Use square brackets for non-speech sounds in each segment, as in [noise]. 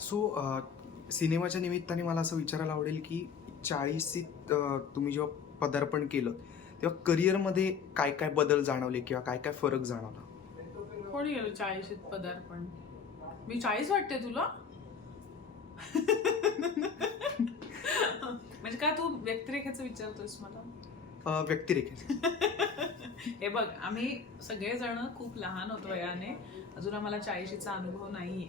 So सिनेमाच्या निमित्ताने मला असं विचारायला आवडेल की चाळीसीत तुम्ही जेव्हा पदार्पण केलं तेव्हा करिअरमध्ये काय काय बदल जाणवले किंवा काय काय फरक जाणवला? कोणी गेलो चाळीशीत पदार्पण? मी चाळीस वाटते तुला? म्हणजे काय तू व्यक्तिरेखेचं विचारतोयस मला? अ, व्यक्तिरेखेत [laughs] हे बघ आम्ही सगळेजण खूप लहान होतो वयाने. अजून आम्हाला चाळीशीचा अनुभव नाहीये.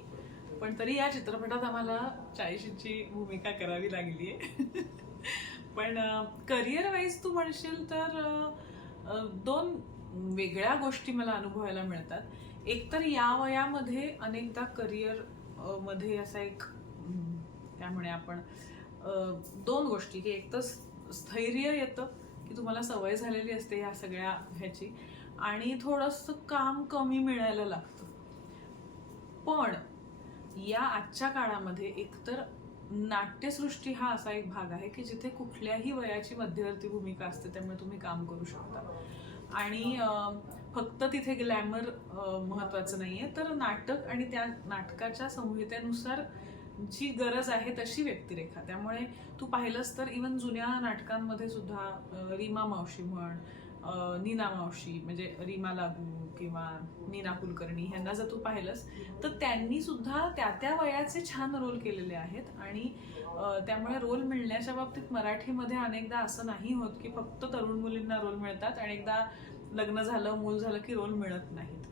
पण तरी या चित्रपटात आम्हाला चाळीशीची भूमिका करावी लागली आहे [laughs] पण करिअर वाईज तू म्हणशील तर दोन वेगळ्या गोष्टी मला अनुभवायला मिळतात. एक तर या वयामध्ये अनेकदा करिअरमध्ये असा एक त्यामुळे काय म्हणे आपण दोन गोष्टी की एक तर स्थैर्य येतं की तुम्हाला सवय झालेली असते या सगळ्या ह्याची आणि थोडंसं काम कमी मिळायला लागतं. पण या आजच्या काळामध्ये एकतर नाट्यसृष्टी हा असा एक भाग आहे की जिथे कुठल्याही वयाची मध्यवर्ती भूमिका असते त्यामुळे तुम्ही काम करू शकता. आणि अं, फक्त तिथे ग्लॅमर महत्वाचं नाहीये तर नाटक आणि त्या नाटकाच्या संहितेनुसार जी गरज आहे तशी व्यक्तिरेखा. त्यामुळे तू पाहिलंस तर इवन जुन्या नाटकांमध्ये सुद्धा रीमा मावशी म्हण नीना मावशी म्हणजे रीमा लागू किंवा नीना कुलकर्णी ह्यांना जर तू पाहिलंस तर त्यांनी सुद्धा त्या त्या वयाचे छान रोल केलेले आहेत. आणि त्यामुळे रोल मिळण्याच्या बाबतीत मराठीमध्ये अनेकदा असं नाही होत की फक्त तरुण मुलींना रोल मिळतात आणि एकदा लग्न झालं मूल झालं की रोल मिळत नाहीत.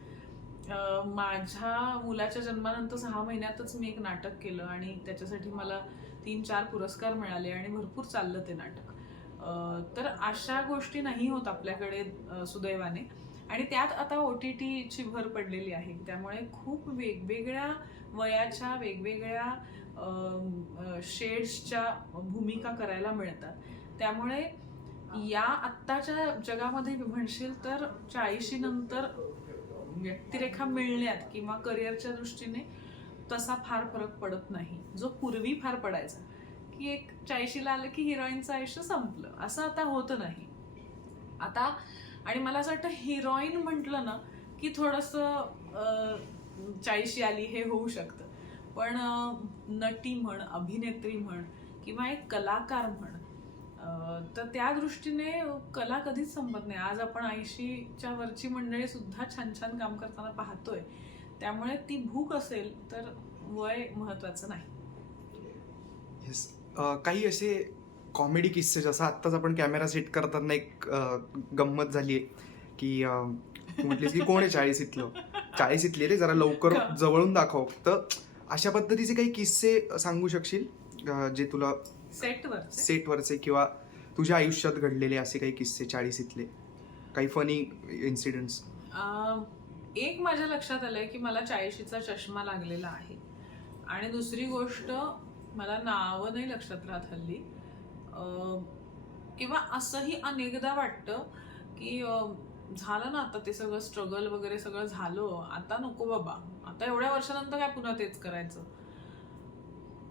माझ्या मुलाच्या जन्मानंतर सहा महिन्यातच मी एक नाटक केलं आणि त्याच्यासाठी मला तीन चार पुरस्कार मिळाले आणि भरपूर चाललं ते नाटक. तर अशा गोष्टी नाही होत आपल्याकडे सुदैवाने. आणि त्यात आता ओ टी टीची भर पडलेली आहे. त्यामुळे खूप वेगवेगळ्या वयाच्या वेगवेगळ्या शेड्सच्या भूमिका करायला मिळतात. त्यामुळे या आत्ताच्या जगामध्ये म्हणशील तर चाळीशी नंतर व्यक्तिरेखा मिळण्यात किंवा करिअरच्या दृष्टीने तसा फार फरक पडत नाही. जो पूर्वी फार पडायचा. की एक चाळीशीला आलं की हिरोईनचं आयुष्य संपलं. असं आता होत नाही. आता आणि मला असं वाटतं हिरोईन म्हटलं ना की थोडंसं चाळीशी आली हे होऊ शकतं. पण नटी म्हण अभिनेत्री म्हण किंवा एक कलाकार म्हण तर त्या दृष्टीने कला कधीच संपत नाही. आज आपण ऐंशीच्या वरची मंडळी सुद्धा छान छान काम करताना पाहतोय. त्यामुळे ती भूक असेल तर वय महत्वाचं नाही. काही असे कॉमेडी किस्से जसं आत्ताच आपण कॅमेरा सेट करताना एक गंमत झाली आहे की म्हटलीस की कोण आहे चाळीसीतलं चाळीसीतले रे जरा लवकर? जवळून दाखव. तर अशा पद्धतीचे काही किस्से सांगू शकशील? जे तुला सेटवर सेटवरचे किंवा तुझ्या आयुष्यात घडलेले असे काही किस्से चाळीसीतले काही फनी इन्सिडेंट्स एक माझ्या लक्षात आलंय की मला चाळीशीचा चष्मा लागलेला आहे. आणि दुसरी गोष्ट मला नावं नाही लक्षात राहत हल्ली. अं, किंवा असंही अनेकदा वाटतं की झालं ना आता ते सगळं स्ट्रगल वगैरे सगळं झालं आता नको बाबा. आता एवढ्या वर्षानंतर काय पुन्हा तेच करायचं?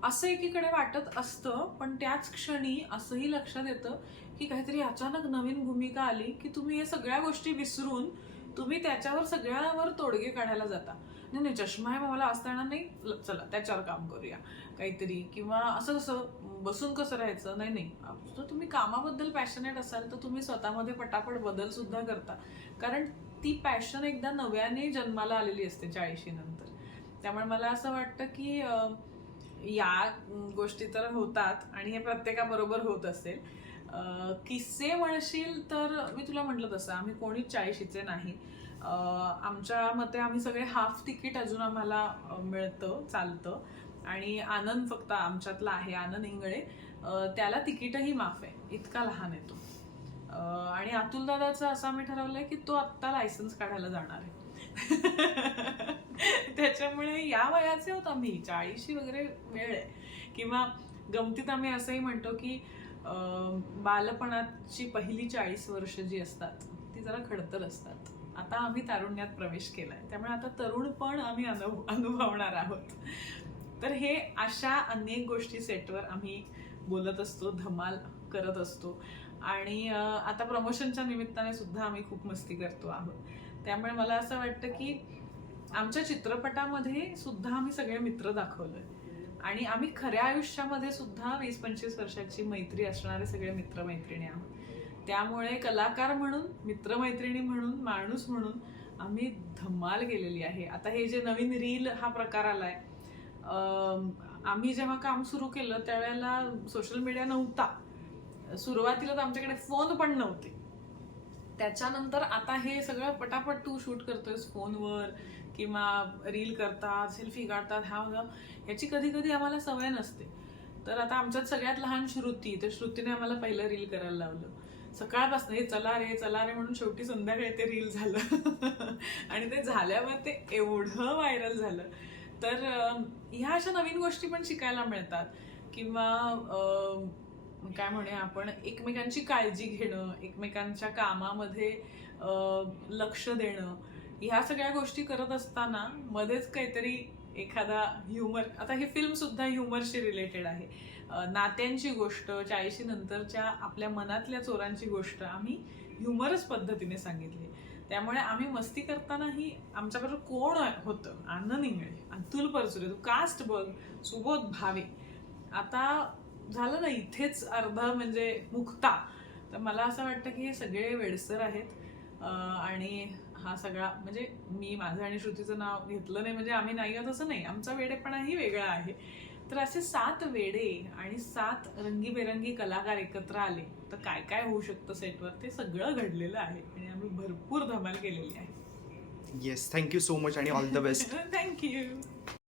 असं एकीकडे वाटत असतं पण त्याच क्षणी असंही लक्षात येतं की काहीतरी अचानक नवीन भूमिका आली की तुम्ही हे सगळ्या गोष्टी विसरून तुम्ही त्याच्यावर सगळ्यावर तोडगे काढायला जाता. नाही नाही चष्मा आहे मला असता येणार नाही चला त्याच्यावर काम करूया काहीतरी. किंवा असं कसं बसून कसं राहायचं? नाही नाही. जर तुम्ही कामाबद्दल पॅशनेट असाल तर तुम्ही स्वतःमध्ये पटापट बदल सुद्धा करता. कारण ती पॅशन एकदा नव्याने जन्माला आलेली असते चाळीशी नंतर. त्यामुळे मला असं वाटतं की या गोष्टी तर होतात आणि हे प्रत्येकाबरोबर होत असेल. किस्से म्हणशील तर मी तुला म्हटलं तसं आम्ही कोणीच चाळीशीचे नाही. आमच्या मते आम्ही सगळे हाफ तिकीट अजून आम्हाला मिळतं चालतं. आणि आनंद फक्त आमच्यातला आहे आनंद इंगळे. त्याला तिकीटही माफ आहे इतका लहान आहे तो. आणि अतुल दादाचं असं आम्ही ठरवलंय की तो आत्ता लायसन्स काढायला जाणार आहे. [laughs] त्याच्यामुळे या वयाचे होत आम्ही चाळीशी वगैरे वेळ आहे. किंवा गमतीत आम्ही असंही म्हणतो की बालपणाची पहिली चाळीस वर्ष जी असतात ती जरा खडतर असतात. आता आम्ही तारुण्यात प्रवेश केलाय. त्यामुळे आता तरुण पण आम्ही अनुभव अनुभवणार आहोत. तर हे अशा अनेक गोष्टी सेटवर आम्ही बोलत असतो धमाल करत असतो. आणि आता प्रमोशनच्या निमित्ताने सुद्धा आम्ही खूप मस्ती करतो आहोत. त्यामुळे मला असं वाटतं की आमच्या चित्रपटामध्ये सुद्धा आम्ही सगळे मित्र दाखवलोय. आणि आम्ही खऱ्या आयुष्यामध्ये सुद्धा वीस पंचवीस वर्षाची मैत्री असणारे सगळे मित्रमैत्रिणी आहोत. त्यामुळे कलाकार म्हणून मित्रमैत्रिणी म्हणून माणूस म्हणून आम्ही धमाल केलेली आहे. आता हे जे नवीन रील हा प्रकार आलाय आहे आम्ही जेव्हा काम सुरू केलं त्यावेळेला सोशल मीडिया नव्हता. सुरुवातीला तर आमच्याकडे फोन पण नव्हते. त्याच्यानंतर आता हे सगळं पटापट तू शूट करतोयस फोनवर किंवा रील करतात सेल्फी काढतात हा हा. ह्याची कधी कधी आम्हाला सवय नसते. तर आता आमच्यात सगळ्यात लहान श्रुती तर श्रुतीने आम्हाला पहिलं रील करायला लावलं. सकाळपासून हे चला रे चला रे म्हणून शेवटी संध्याकाळी ते रील झालं. [laughs] आणि ते झाल्यावर ते एवढं व्हायरल झालं. तर ह्या अशा नवीन गोष्टी पण शिकायला मिळतात. किंवा काय म्हणूया आपण एकमेकांची काळजी घेणं एकमेकांच्या कामामध्ये लक्ष देणं ह्या सगळ्या गोष्टी करत असताना मध्येच काहीतरी एखादा ह्युमर आता ही फिल्म सुद्धा ह्युमरशी रिलेटेड आहे. नात्यांची गोष्ट चाळीशी नंतरच्या आपल्या मनातल्या चोरांची गोष्ट आम्ही ह्युमरस पद्धतीने सांगितली. त्यामुळे आम्ही मस्ती करतानाही आमच्याबरोबर कोण होतं? आनंद इंगळे अतुल परचुरे तू कास्ट बघ सुबोध भावे. आता झालं ना इथेच अर्धा म्हणजे मुक्ता. तर मला असं वाटतं की हे सगळे वेडसर आहेत. आणि हा सगळा म्हणजे मी माझं आणि श्रुतीचं नाव घेतलं नाही म्हणजे आम्ही नाही आहोत असं नाही. आमचा वेडेपणाही वेगळा आहे. तर असे सात वेडे आणि सात रंगीबेरंगी कलाकार एकत्र आले तर काय काय होऊ शकतं सेटवर ते सगळं घडलेलं आहे आणि आम्ही भरपूर धमाल केलेली आहे. Yes thank you so much आणि all the best thank you